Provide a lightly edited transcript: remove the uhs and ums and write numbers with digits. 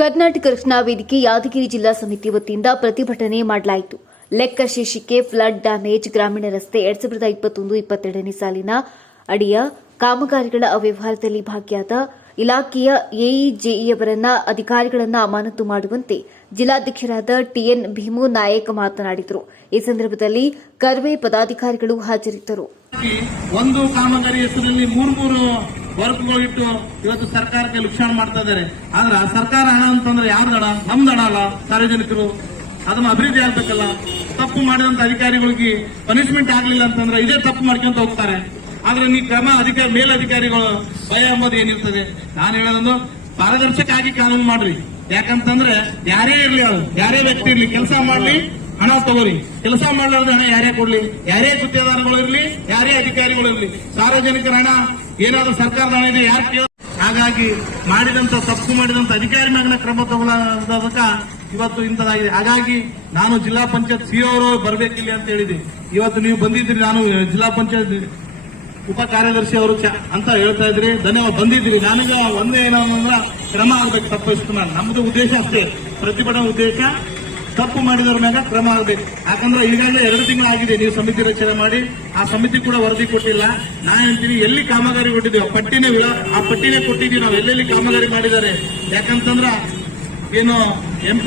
ಕರ್ನಾಟಕ ರಕ್ಷಣಾ ವೇದಿಕೆ ಯಾದಗಿರಿ ಜಿಲ್ಲಾ ಸಮಿತಿ ವತಿಯಿಂದ ಪ್ರತಿಭಟನೆ ಮಾಡಲಾಯಿತು. ಲೆಕ್ಕ ಶೀರ್ಷಿಕೆ ಫ್ಲಡ್ ಡ್ಯಾಮೇಜ್ ಗ್ರಾಮೀಣ ರಸ್ತೆ 2021-22ನೇ ಸಾಲಿನ ಅಡಿಯ ಕಾಮಗಾರಿಗಳ ಅವ್ಯವಹಾರದಲ್ಲಿ ಭಾಗಿಯಾದ ಇಲಾಖೆಯ ಎಇಜೆಇಯವರನ್ನ ಅಧಿಕಾರಿಗಳನ್ನ ಅಮಾನತು ಮಾಡುವಂತೆ ಜಿಲ್ಲಾಧ್ಯಕ್ಷರಾದ ಟಿಎನ್ ಭೀಮು ನಾಯಕ್ ಮಾತನಾಡಿದರು. ಈ ಸಂದರ್ಭದಲ್ಲಿ ಕರ್ವೆ ಪದಾಧಿಕಾರಿಗಳು ಹಾಜರಿದ್ದರು. ಒಂದು ಕಾಮಗಾರಿ ಹೆಸರಲ್ಲಿ ಮೂರು ವರ್ಕ್ಗಳಿಟ್ಟು ಇವತ್ತು ಸರ್ಕಾರಕ್ಕೆ ಲುಕ್ಷಾಣ ಮಾಡ್ತಾ ಇದ್ದಾರೆ. ಆದ್ರೆ ಸರ್ಕಾರ ಹಣ ಅಂತಂದ್ರೆ ಯಾವ್ದು ಹಣ? ನಮ್ದು ಹಣ ಅಲ್ಲ, ಸಾರ್ವಜನಿಕರು ಅದನ್ನ ಅಭಿವೃದ್ಧಿ ಆಗ್ಬೇಕಲ್ಲ. ತಪ್ಪು ಮಾಡಿದಂತ ಅಧಿಕಾರಿಗಳಿಗೆ ಪನಿಷ್ಮೆಂಟ್ ಆಗ್ಲಿಲ್ಲ ಅಂತಂದ್ರೆ ಇದೇ ತಪ್ಪು ಮಾಡ್ಕೊಂತ ಹೋಗ್ತಾರೆ. ಆದ್ರೆ ನೀ ಕ್ರಮ ಮೇಲಧಿಕಾರಿಗಳು ಭಯ ಎಂಬುದು ಏನಿರ್ತದೆ? ನಾನು ಹೇಳೋದೊಂದು ಪಾರದರ್ಶಕ ಆಗಿ ಕಾನೂನು ಮಾಡ್ರಿ. ಯಾಕಂತಂದ್ರೆ ಯಾರೇ ಇರ್ಲಿ, ಯಾರೇ ವ್ಯಕ್ತಿ ಇರ್ಲಿ, ಕೆಲಸ ಮಾಡ್ಲಿ, ಹಣ ತಗೋರಿ. ಕೆಲಸ ಮಾಡ್ಲಾರ್ದ ಹಣ ಯಾರೇ ಕೊಡ್ಲಿ, ಯಾರೇ ಗುತ್ತೇದಾರಗಳು ಇರ್ಲಿ, ಯಾರೇ ಅಧಿಕಾರಿಗಳು ಇರ್ಲಿ, ಸಾರ್ವಜನಿಕರ ಹಣ ಏನಾದ್ರೂ ಸರ್ಕಾರದ ಹಣ ಇದೆ ಯಾರು ಕೇಳ. ಹಾಗಾಗಿ ತಪ್ಪು ಮಾಡಿದಂತ ಅಧಿಕಾರಿ ಮ್ಯಾಗಿನ ಕ್ರಮ ತಗೊಳ್ಳೋದಕ್ಕ ಇವತ್ತು ಇಂಥದ್ದಾಗಿದೆ. ಹಾಗಾಗಿ ನಾನು ಜಿಲ್ಲಾ ಪಂಚಾಯತ್ ಸಿಒ ಅವರು ಬರ್ಬೇಕಿಲ್ಲ ಅಂತ ಹೇಳಿದ್ದೆ. ಇವತ್ತು ನೀವು ಬಂದಿದ್ರಿ, ನಾನು ಜಿಲ್ಲಾ ಪಂಚಾಯತ್ ಉಪ ಕಾರ್ಯದರ್ಶಿ ಅವರು ಅಂತ ಹೇಳ್ತಾ ಇದ್ರಿ. ಧನ್ಯವಾದ, ಬಂದಿದ್ರಿ. ನನಗ ಒಂದೇ ಏನಂದ್ರ ಕ್ರಮ ಆಗ್ಬೇಕು. ತಪ್ಪು ಇಷ್ಟು ನಮ್ದು ಉದ್ದೇಶ ಅಷ್ಟೇ, ಪ್ರತಿಭಟನಾ ಉದ್ದೇಶ ತಪ್ಪು ಮಾಡಿದವ್ರ ಮ್ಯಾಗ ಕ್ರಮ ಆಗ್ಬೇಕು. ಯಾಕಂದ್ರೆ ಈಗಾಗಲೇ 2 ತಿಂಗಳಾಗಿದೆ ನೀವು ಸಮಿತಿ ರಚನೆ ಮಾಡಿ. ಆ ಸಮಿತಿ ಕೂಡ ವರದಿ ಕೊಟ್ಟಿಲ್ಲ. ನಾ ಹೇಳ್ತೀನಿ, ಎಲ್ಲಿ ಕಾಮಗಾರಿ ಕೊಟ್ಟಿದ್ದೀವಿ ಆ ಪಟ್ಟಿನೇ ಕೊಟ್ಟಿದ್ದೀವಿ ನಾವು, ಎಲ್ಲೆಲ್ಲಿ ಕಾಮಗಾರಿ ಮಾಡಿದ್ದಾರೆ. ಯಾಕಂತಂದ್ರ ಏನು MP